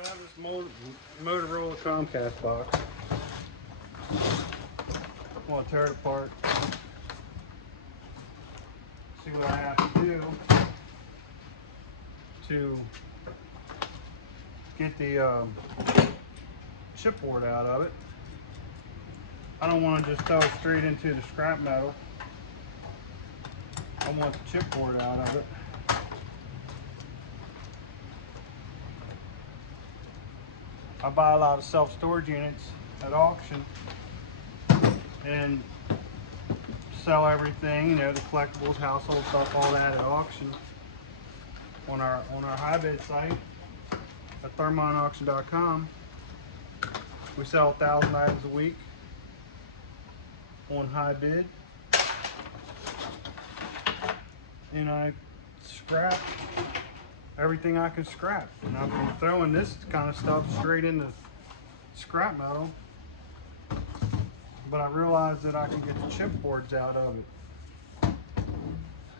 So I have this Motorola Comcast box. I want to tear it apart. See what I have to do to get the chipboard out of it. I don't want to just throw it straight into the scrap metal. I want the chipboard out of it. I buy a lot of self-storage units at auction and sell everything, you know, the collectibles, household stuff, all that at auction on our high bid site at thermonauction.com. We sell 1,000 items a week on high bid, and I scrap everything I can scrap. And I've been throwing this kind of stuff straight into scrap metal, but I realized that I can get the chipboards out of it.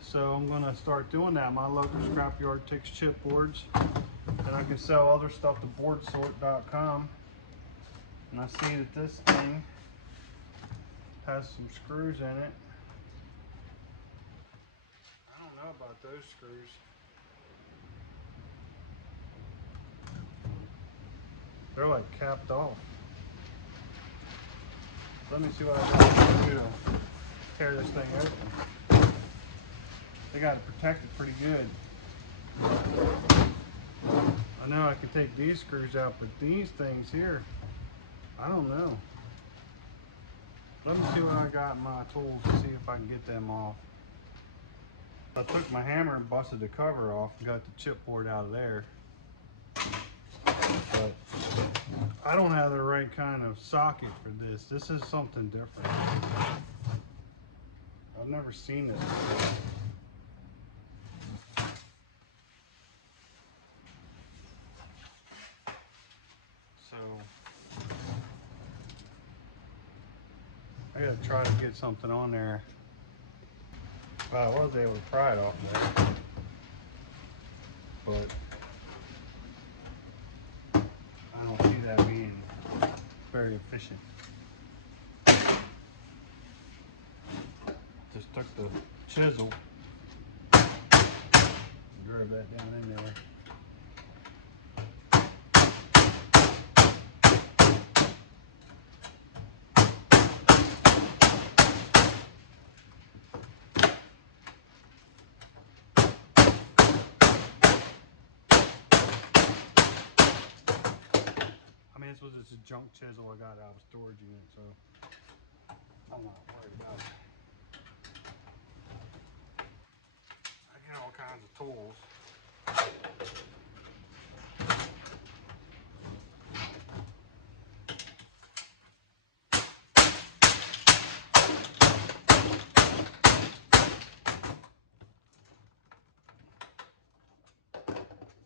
So I'm gonna start doing that. My local scrapyard takes chipboards, and I can sell other stuff to boardsort.com. And I see that this thing has some screws in it. I don't know about those screws. They're like capped off. Let me see what I got to do to tear this thing open. They got it protected pretty good. I know I could take these screws out, but these things here, I don't know. Let me see what I got in my tools and see if I can get them off. I took my hammer and busted the cover off and got the chipboard out of there. But I don't have the right kind of socket for this. This is something different. I've never seen this before. So I gotta try to get something on there. Well, I was able to pry it off there, but I don't see that being very efficient. Just took the chisel, drove that down in there. I mean, this was just a junk chisel I got out of a storage unit, so I'm not worried about it. I get all kinds of tools.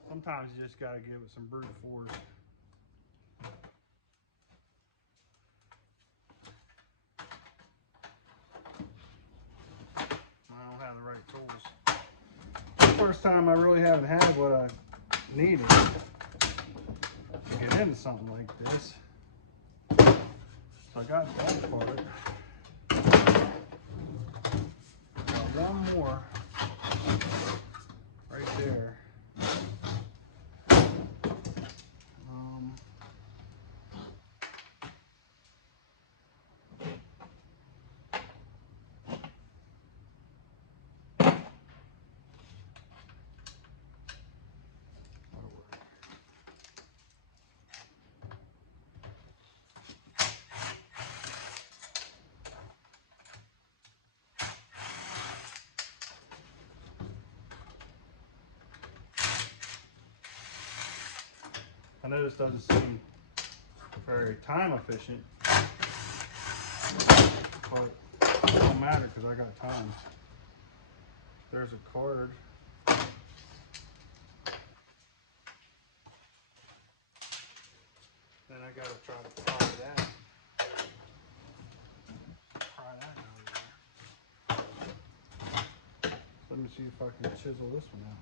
Sometimes you just gotta give it some brute force. I don't have the right tools. It's the first time I really haven't had what I needed to get into something like this. So I got that part. Got one more right there. I know this doesn't seem very time efficient, but it don't matter because I got time. There's a cord. Then I gotta try to pry that. Pry that out of there. Let me see if I can chisel this one out.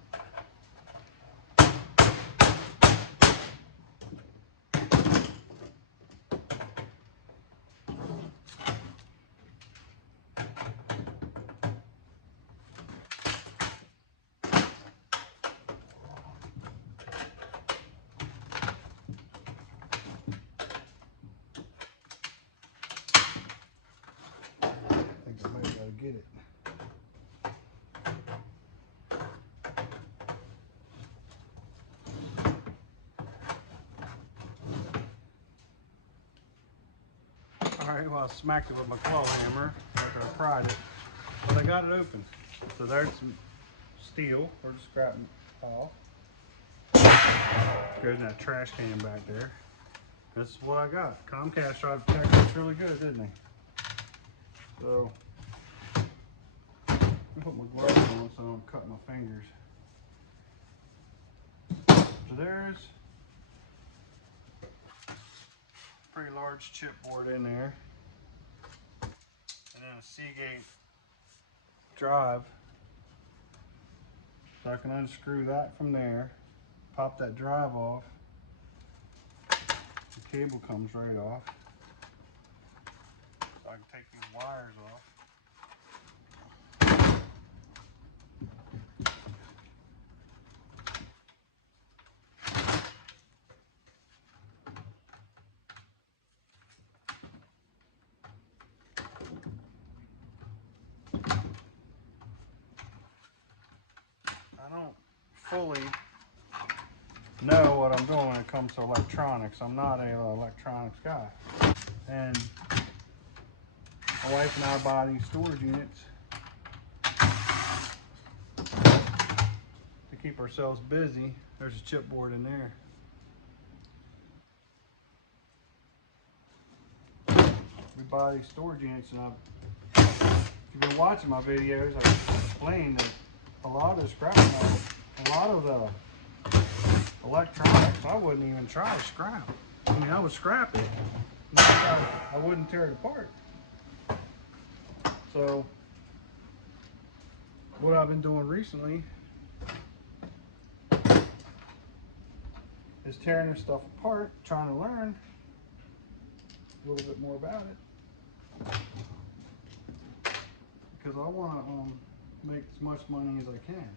right, well, I smacked it with my claw hammer after I pried it, but I got it open. So there's some steel for the scrap pile. Goes in that trash can back there. That's what I got. Comcast tried to protect us really good, didn't they? So, let me put my gloves on so I don't cut my fingers. So there's a pretty large chipboard in there. And then a Seagate drive. So I can unscrew that from there, pop that drive off. The cable comes right off. So I can take these wires off. I don't fully know what I'm doing when it comes to electronics. I'm not an electronics guy. And my wife and I buy these storage units to keep ourselves busy. There's a chipboard in there. We buy these storage units, and if you've been watching my videos, I've explained that a lot of the scrap metal, a lot of the electronics, I wouldn't even try to scrap. I mean, I would scrap it. I wouldn't tear it apart. So, what I've been doing recently is tearing this stuff apart, trying to learn a little bit more about it. Because I want to make as much money as I can.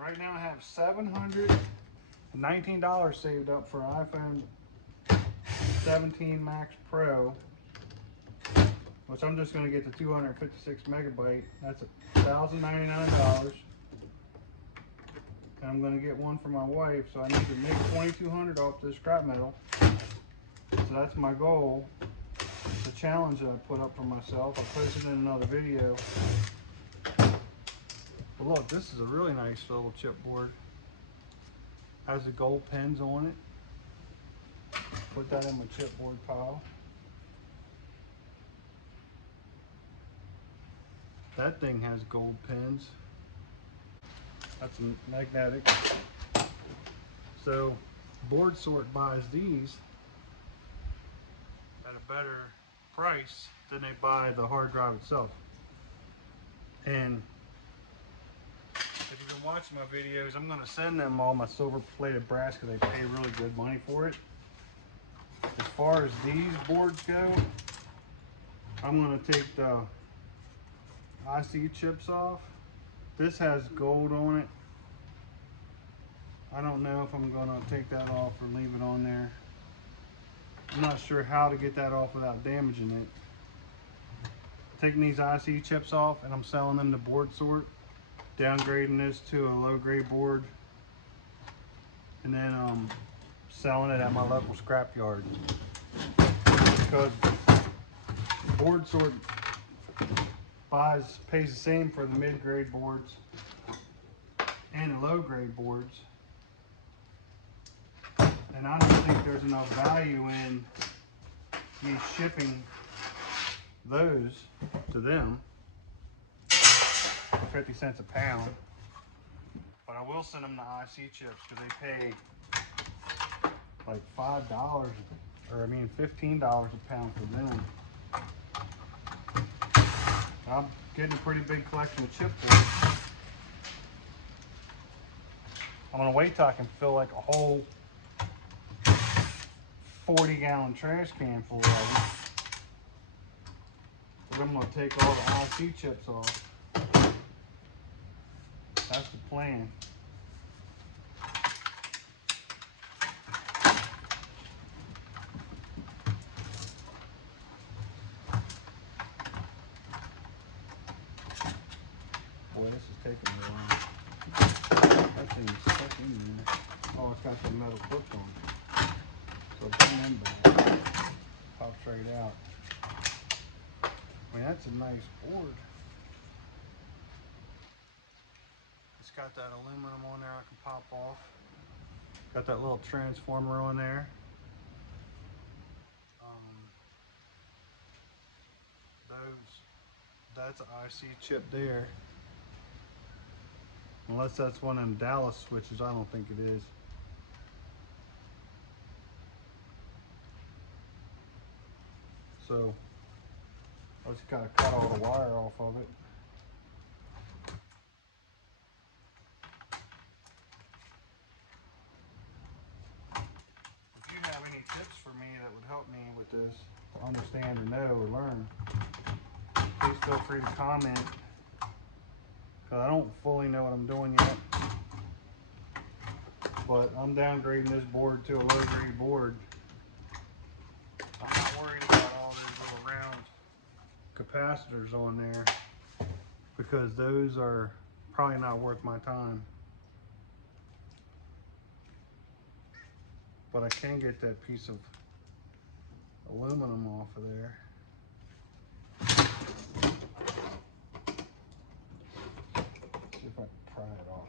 Right now I have $719 saved up for an iPhone 17 Max Pro, which I'm just going to get the 256 megabyte. That's $1,099. And I'm going to get one for my wife, so I need to make $2,200 off this scrap metal. So that's my goal. The challenge that I put up for myself. I'll post it in another video. But look, this is a really nice little chipboard. Has the gold pins on it. Put that in my chipboard pile. That thing has gold pins. That's a magnetic. So Board Sort buys these at a better price than they buy the hard drive itself. And if you've been watching my videos, I'm going to send them all my silver plated brass because they pay really good money for it. As far as these boards go, I'm going to take the IC chips off. This has gold on it. I don't know if I'm going to take that off or leave it on there. I'm not sure how to get that off without damaging it. Taking these IC chips off, and I'm selling them to Board Sort, downgrading this to a low grade board, and then selling it at my local scrap yard. Because Board Sort pays the same for the mid grade boards and the low grade boards, and I don't think there's enough value in me shipping those to them for 50 cents a pound. But I will send them the IC chips because they pay like $5 or $15 a pound for them. I'm getting a pretty big collection of chipboards. I'm gonna wait till I can fill like a whole 40-gallon trash can full of them. But I'm gonna take all the IC chips off. That's the plan. Boy, this is taking me a while. That thing's stuck in there. Oh, it's got the metal clip on it. So bend, but it pops right out. I mean, that's a nice board. It's got that aluminum on there I can pop off. Got that little transformer on there. That's an IC chip there. Unless that's one of them Dallas switches, I don't think it is. So I just gotta cut all the wire off of it. If you have any tips for me that would help me with this, to understand or know or learn, please feel free to comment, because I don't fully know what I'm doing yet. But I'm downgrading this board to a low grade board. I'm not worried about all those little round capacitors on there, because those are probably not worth my time. But I can get that piece of aluminum off of there. See if I can pry it off.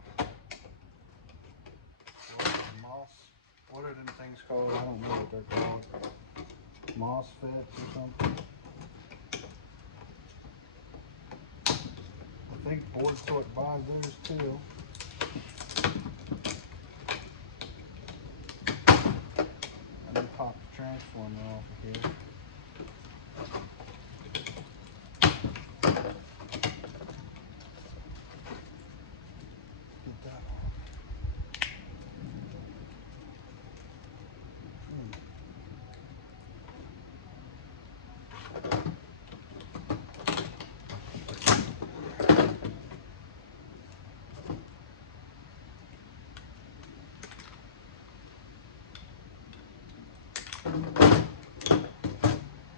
What are them things called? I don't know what they're called. MOSFETs or something. I think Board Sort buys those too. And then pop the transformer off of here. Get that off.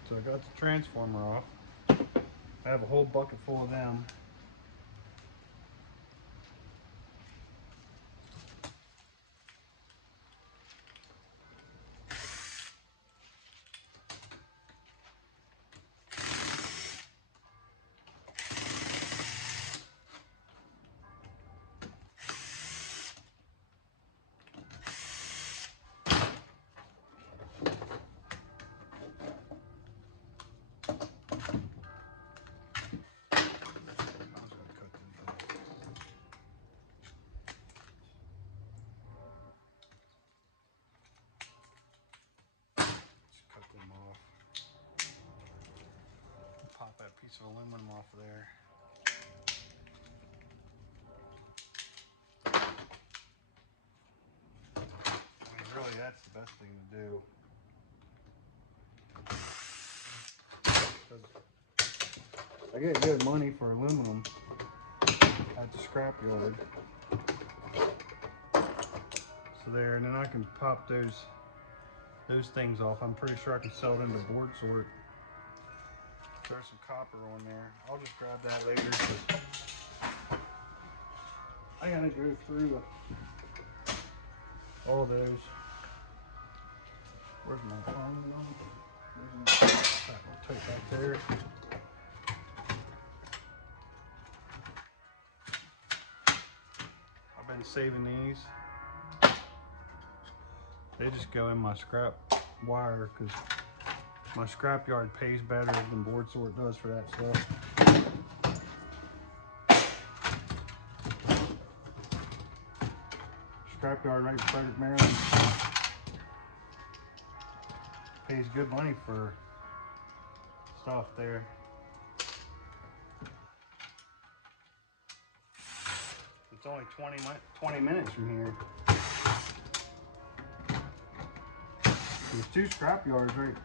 So I got the transformer off. I have a whole bucket full of them. Pop that piece of aluminum off of there. I mean, really, that's the best thing to do. I get good money for aluminum at the scrap yard. So there, and then I can pop those things off. I'm pretty sure I can sell it into Board Sort. There's some copper on there. I'll just grab that later, because I gotta go through all those. Where's my phone? That little tape back there. I've been saving these. They just go in my scrap wire, because my scrap yard pays better than Board Sort does for that stuff. Scrapyard right in Frederick, Maryland pays good money for stuff there. It's only 20 minutes from here. There's two scrapyards right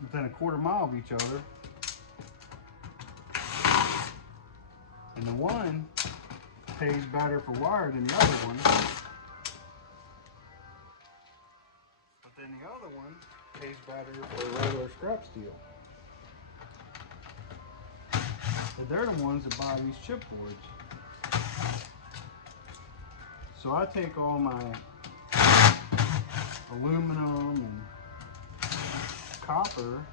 within a quarter mile of each other. And the one pays better for wire than the other one. But then the other one pays better for regular scrap steel. But they're the ones that buy these chipboards. So I take all my aluminum and copper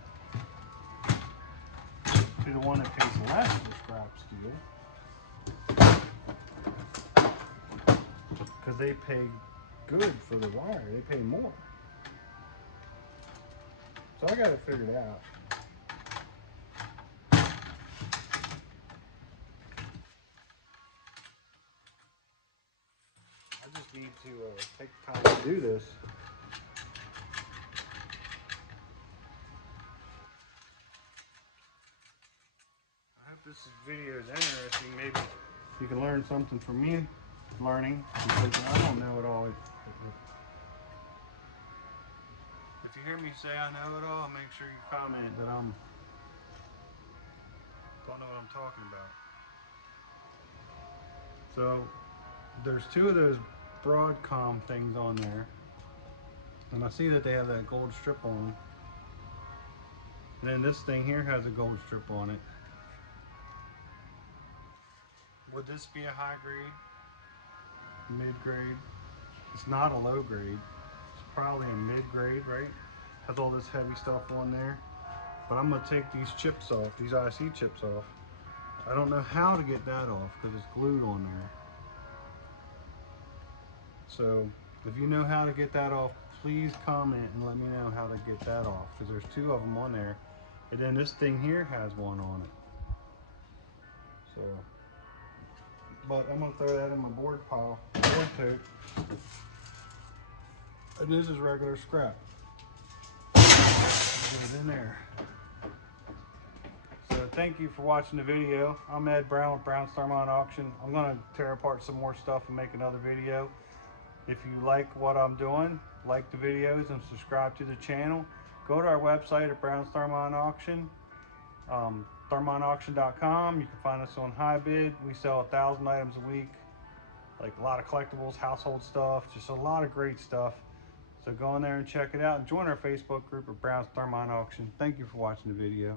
be the one that pays less for scrap steel, because they pay good for the wire. They pay more. So I got it figured out. I just need to take the time to do this. I hope this video is interesting. Maybe you can learn something from me learning, because I don't know it all. If you hear me say I know it all, make sure you comment that don't know what I'm talking about. So there's two of those Broadcom things on there, and I see that they have that gold strip on them. And then this thing here has a gold strip on it. Would this be a high grade? Mid grade? It's not a low grade. It's probably a mid grade, right? Has all this heavy stuff on there. But I'm gonna take these chips off, these IC chips off. I don't know how to get that off because it's glued on there. So if you know how to get that off, please comment and let me know how to get that off, because there's two of them on there. And then this thing here has one on it. So, but I'm gonna throw that in my board pile, board tote. And this is regular scrap. Get it in there. So thank you for watching the video. I'm Ed Brown with Brown's Thermite Auction. I'm gonna tear apart some more stuff and make another video. If you like what I'm doing, like the videos and subscribe to the channel. Go to our website at Brown's Thermite Auction, thermiteauction.com. You can find us on HiBid. We sell 1,000 items a week, like a lot of collectibles, household stuff, just a lot of great stuff. So go in there and check it out, and join our Facebook group at Brown's Thermite Auction. Thank you for watching the video.